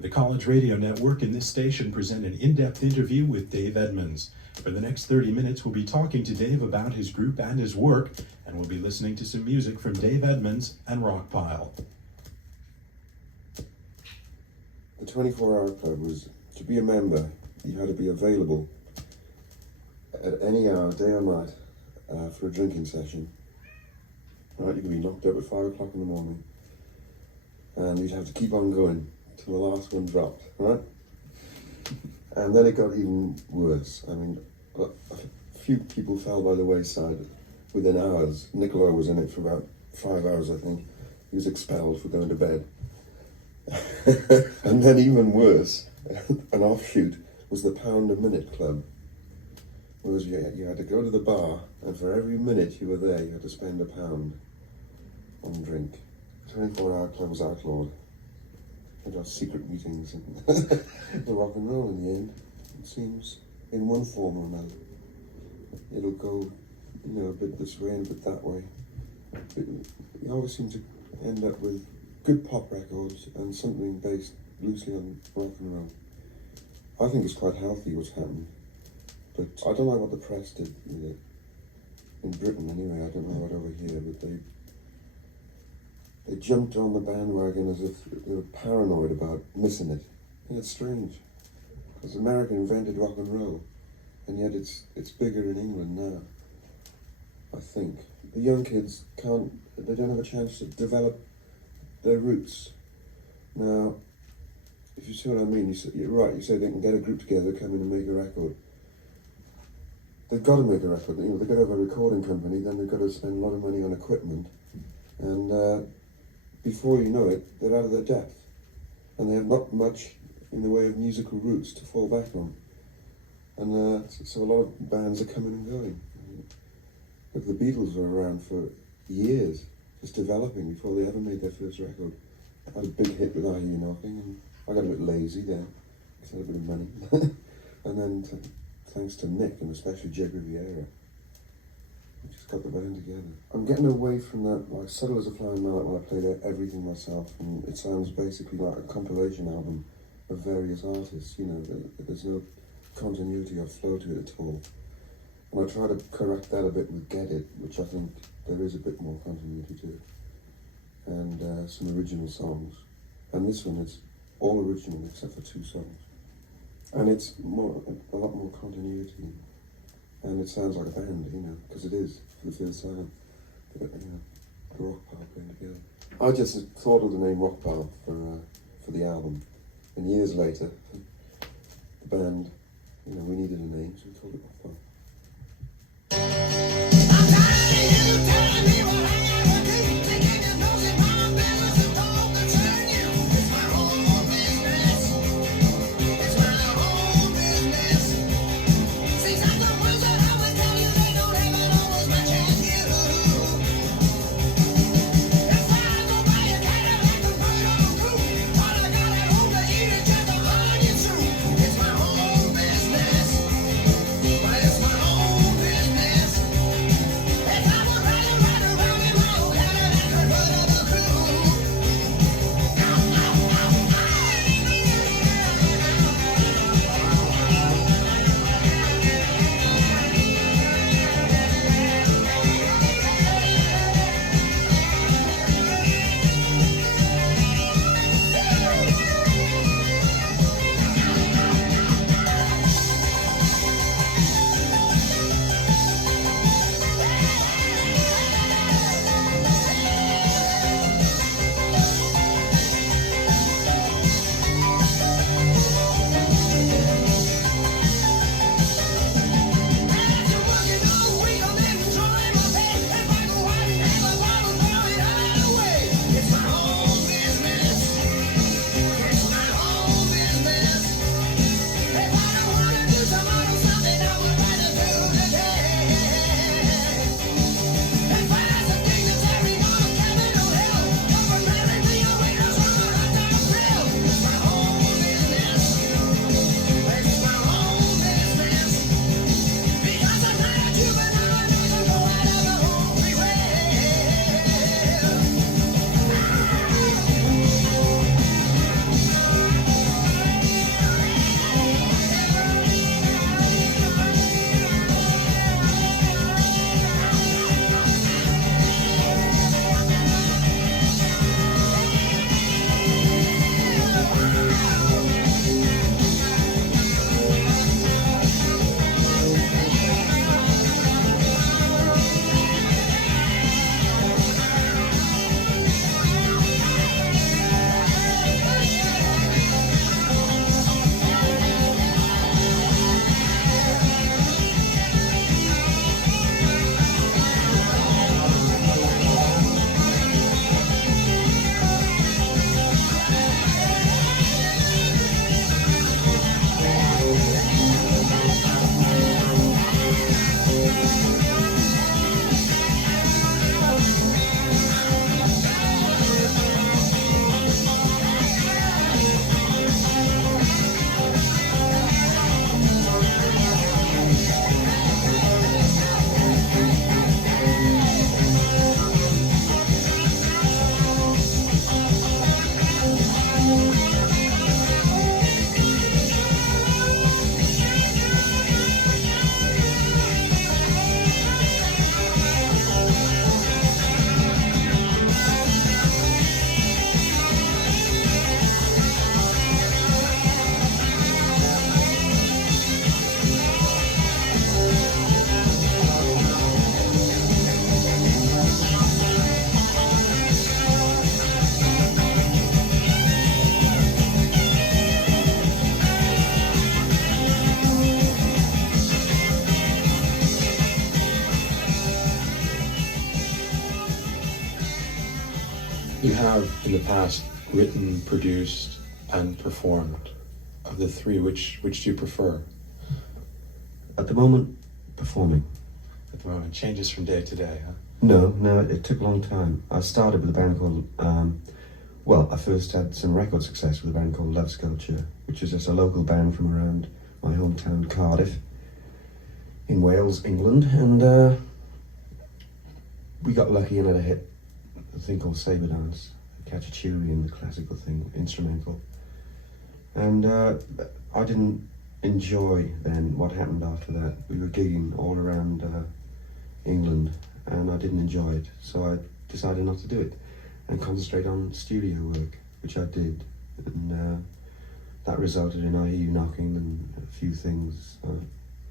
The College Radio Network and this station present an in-depth interview with Dave Edmunds. For the next 30 minutes, we'll be talking to Dave about his group and his work, and we'll be listening to some music from Dave Edmunds and Rockpile. The 24-hour club was, to be a member, you had to be available at any hour, day or night, for a drinking session. Right, you could be knocked up at 5 o'clock in the morning, and you'd have to keep on going till the last one dropped, right? And then it got even worse. I mean, a few people fell by the wayside within hours. Lowe was in it for about 5 hours, I think. He was expelled for going to bed. And then even worse, an offshoot was the £1 a minute club. Whereas you had to go to the bar, and for every minute you were there, you had to spend £1 on drink. The 24-hour club was outlawed. Had our secret meetings and the rock and roll in the end. It seems, in one form or another. It'll go, a bit this way and a bit that way. But you always seem to end up with good pop records and something based loosely on rock and roll. I think it's quite healthy what's happening. But I don't like what the press did with it. In Britain anyway, I don't know about over here, but they jumped on the bandwagon as if they were paranoid about missing it. And it's strange, because America invented rock and roll, and yet it's bigger in England now, I think. The young kids they don't have a chance to develop their roots. Now, if you see what I mean, you're right, you say they can get a group together, come in and make a record. They've got to make a record, they've got to have a recording company, then they've got to spend a lot of money on equipment, and before you know it, they're out of their depth, and they have not much in the way of musical roots to fall back on. And so a lot of bands are coming and going. Look, the Beatles were around for years, just developing before they ever made their first record. I had a big hit with Are You Knocking, and I got a bit lazy there, because I had a bit of money. And then, thanks to Nick, and especially Jake Riviera, we just got the band together. I'm getting away from that, like Subtle as a Flying Mallet, when I played everything myself, and it sounds basically like a compilation album of various artists, there's no continuity or flow to it at all. And I try to correct that a bit with Get It, which I think there is a bit more continuity to it, and some original songs. And this one is all original except for 2 songs. And it's a lot more continuity, and it sounds like a band, because it is for the first time. But, the Rockpile playing together. I just thought of the name Rockpile for the album, and years later, the band, we needed a name, so we called it Rockpile. It's my own business. If I was riding around have in the past written, produced, and performed. Of the three, which do you prefer? At the moment, performing. At the moment, changes from day to day, huh? No, it took a long time. I started with a band called, I first had some record success with a band called Love Sculpture, which is just a local band from around my hometown, Cardiff, in Wales, England, and we got lucky and had a hit, a thing called Sabre Dance, Cacciaturi and the classical thing, instrumental. And I didn't enjoy then what happened after that. We were gigging all around England, and I didn't enjoy it, so I decided not to do it and concentrate on studio work, which I did, and that resulted in A.e knocking and a few things,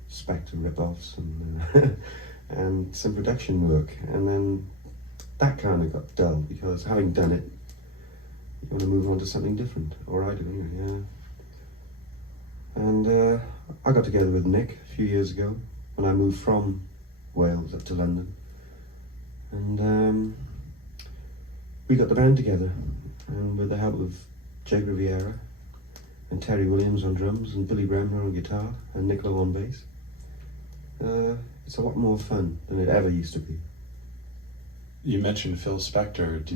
Spectre rip-offs and, and some production work, and then that kind of got dull because having done it, you want to move on to something different, or I do anyway, yeah. And I got together with Nick a few years ago when I moved from Wales up to London, and we got the band together, and with the help of Jake Riviera and Terry Williams on drums and Billy Bremner on guitar and Nick Lowe on bass, it's a lot more fun than it ever used to be. You mentioned Phil Spector. Do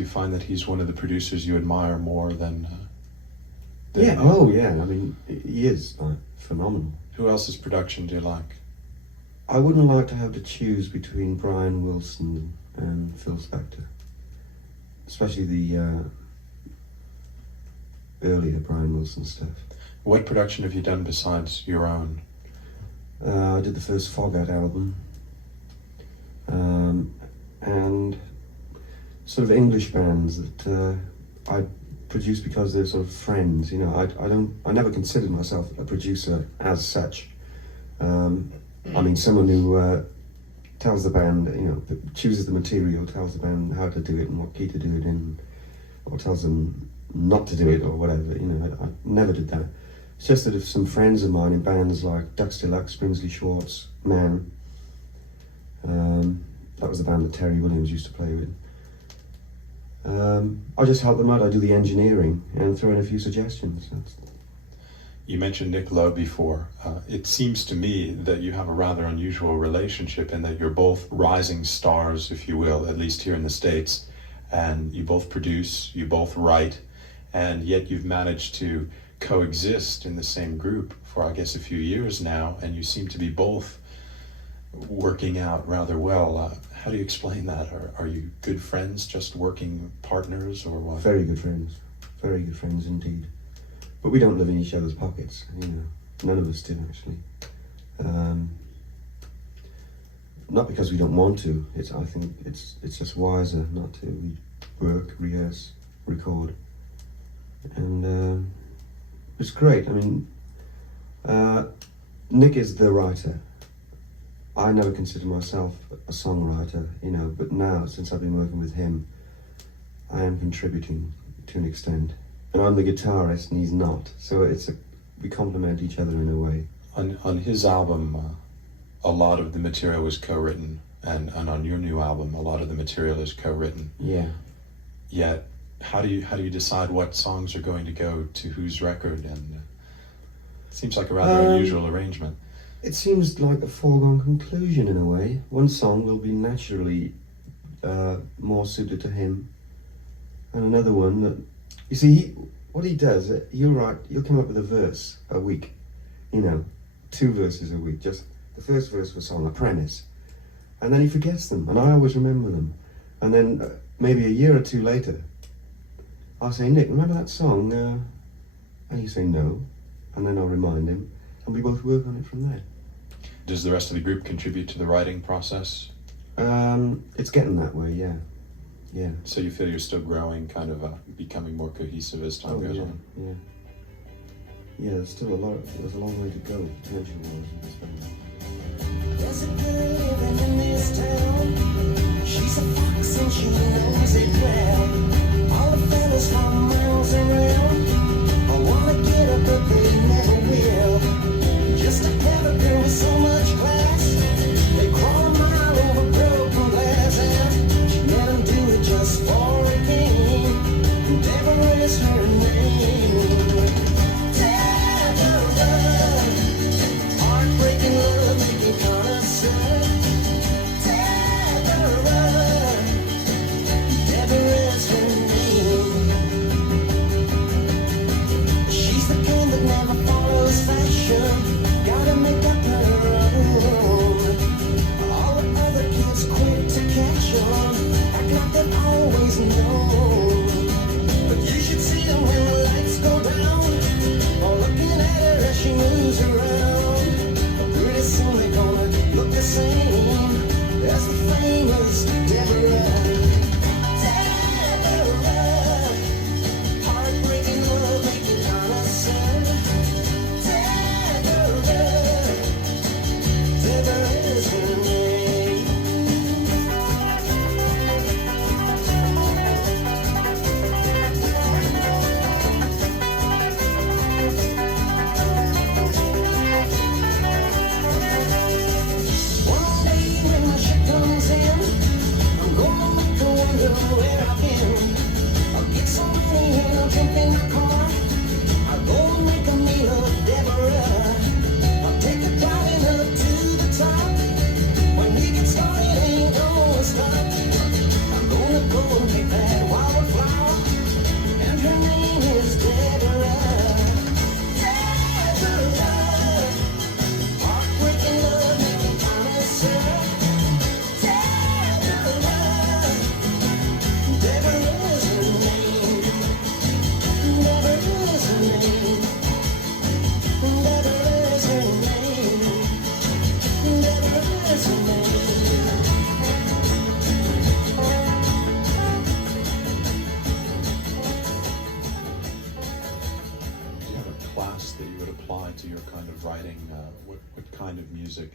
you find that he's one of the producers you admire more than yeah, oh yeah, I mean, he is phenomenal. Who else's production do you like? I wouldn't like to have to choose between Brian Wilson and Phil Spector, especially the earlier Brian Wilson stuff. What production have you done besides your own? I did the first Fog Out album, and sort of English bands that I produced because they're sort of friends. You know, I never considered myself a producer as such. I mean, someone who tells the band, you know, chooses the material, tells the band how to do it and what key to do it in, or tells them not to do it or whatever. You know, I never did that. It's just that if some friends of mine in bands like Ducks Deluxe, Brimsley Schwartz, Man, that was the band that Terry Williams used to play with. I just help them out. I do the engineering and throw in a few suggestions. You mentioned Nick Lowe before. It seems to me that you have a rather unusual relationship in that you're both rising stars, if you will, at least here in the States, and you both produce, you both write, and yet you've managed to coexist in the same group for, I guess, a few years now, and you seem to be both working out rather well. How do you explain that? Are you good friends, just working partners, or what? Very good friends indeed. But we don't live in each other's pockets, you know. None of us do, actually. Not because we don't want to. I think it's just wiser not to. We work, rehearse, record, and it's great. I mean, Nick is the writer. I never considered myself a songwriter, you know, but now, since I've been working with him, I am contributing to an extent. And I'm the guitarist and he's not, so we complement each other in a way. On his album, a lot of the material was co-written, and on your new album, a lot of the material is co-written. Yeah. Yet, how do you decide what songs are going to go to whose record? And it seems like a rather unusual arrangement. It seems like a foregone conclusion in a way. One song will be naturally more suited to him, and another one that, you see, what he does, he'll come up with a verse a week, you know, 2 verses a week, just the first verse of a song, a premise, and then he forgets them, and I always remember them. And then maybe a year or 2 later, I'll say, Nick, remember that song? And he'll say no, and then I'll remind him, and we both work on it from there. Does the rest of the group contribute to the writing process? It's getting that way, yeah. Yeah. So you feel you're still growing, kind of becoming more cohesive as time goes on? Yeah. Yeah, there's a long way to go, potential-wise in this band. There's a girl living in this town. She's a fox and she knows it well. All the fellas from miles around I wanna get her, but they never will. Just a clever girl with so much class. They crawl a mile over broken glass, and she let them do it just for a game. never follows fashion. Gotta make up her own. All the other kids quick to catch on, act like they always know. But you should see them when the lights go down, or looking at her as she moves around. Pretty soon they're gonna look the same as the famous Deborah. Deborah, heartbreaking love making connoisseur. Deborah, Deborah is her name. One day when my ship comes in, I'm gonna make her wonder where I've been. I'll get some money and I'll jump in the car. I'll go and make a meal of Deborah. I'll take her driving up to the top. When we get started, ain't gonna stop. I'm gonna go and pick that wildflower, and her name is Deborah. Deborah, heartbreaking love making connoisseur. Deborah, Deborah is her name. Deborah is her name. Deborah is her name. Deborah is her name. Do you have a class that you would apply to your kind of writing? What kind of music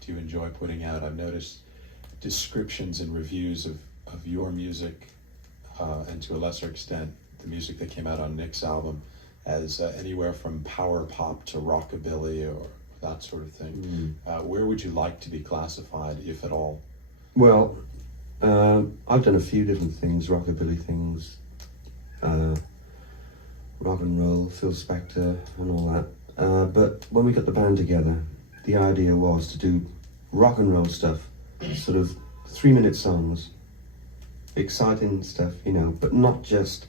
do you enjoy putting out? I've noticed descriptions and reviews of your music, and to a lesser extent, the music that came out on Nick's album, as anywhere from power pop to rockabilly or that sort of thing. Where would you like to be classified, if at all? Well, I've done a few different things, rockabilly things, rock and roll, Phil Spector and all that. But when we got the band together, the idea was to do rock and roll stuff, sort of 3-minute songs, exciting stuff, you know, but not just,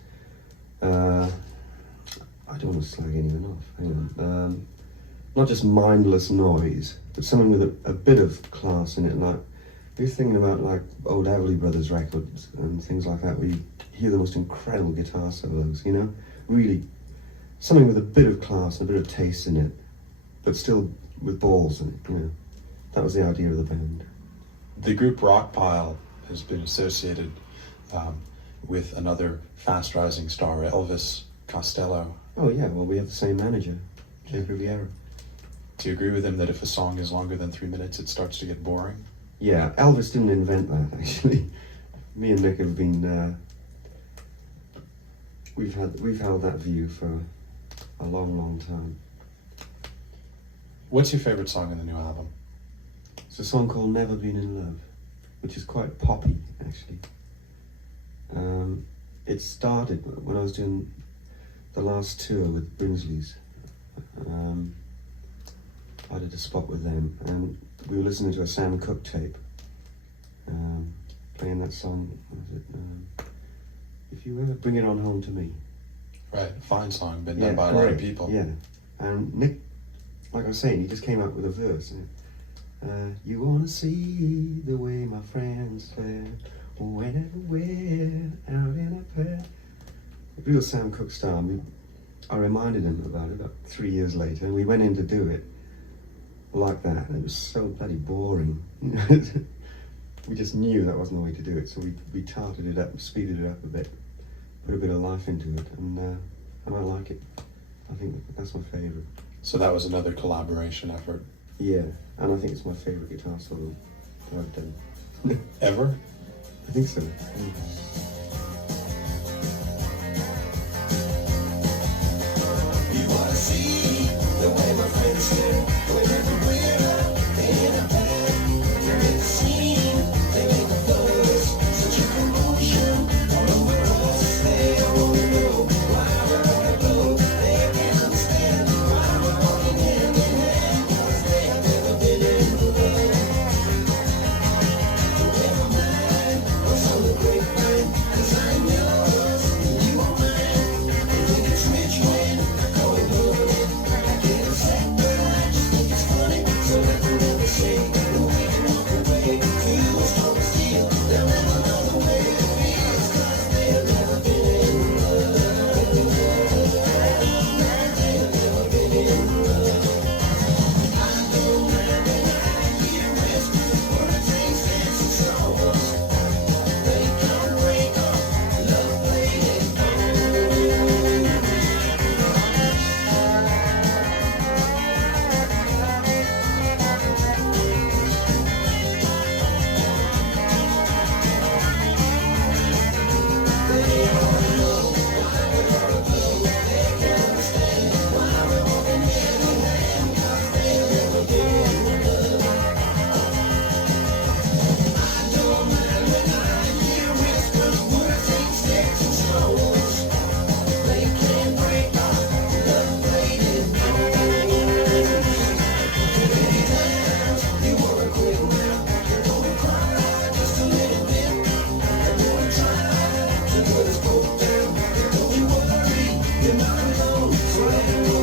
I don't want to slag anyone off, hang on. Not just mindless noise, but something with a bit of class in it. Like, you're thinking about like old Everly Brothers records and things like that, where you hear the most incredible guitar solos, you know? Really, something with a bit of class and a bit of taste in it, but still with balls in it, you know? That was the idea of the band. The group Rockpile has been associated with another fast-rising star, Elvis Costello. Oh yeah, well we have the same manager, Jake Riviera. Do you agree with him that if a song is longer than 3 minutes, it starts to get boring? Yeah, Elvis didn't invent that, actually. Me and Nick have been, we've held that view for a long, long time. What's your favorite song in the new album? It's a song called Never Been in Love, which is quite poppy, actually. It started when I was doing the last tour with Brinsley's. I did a spot with them, and we were listening to a Sam Cooke tape, playing that song, what was it? If You Ever Bring It On Home to Me. Right, fine song, been done by a lot of people. Yeah, and Nick, like I was saying, he just came out with a verse. You wanna see the way my friends fare, whenever we're out in a pair. Real Sam Cooke style. I reminded him about it about 3 years later, and we went in to do it like that, and it was so bloody boring. We just knew that wasn't the way to do it, so we tarted it up, speeded it up a bit, put a bit of life into it, and I like it. I think that's my favourite. So that was another collaboration effort. Yeah, and I think it's my favourite guitar solo that I've done. Ever? I think so. You wanna see the way my friends stare whenever we're out in a pair. They make a scene, they make a buzz, such a commotion all over us. They don't wanna know why we're on the road. They can't understand why we're walking hand in hand, 'cause they have never been in love. Never mind what's on the grapevine, 'cause I'm yours and you are mine. I think it's rich when I call it love. Friends.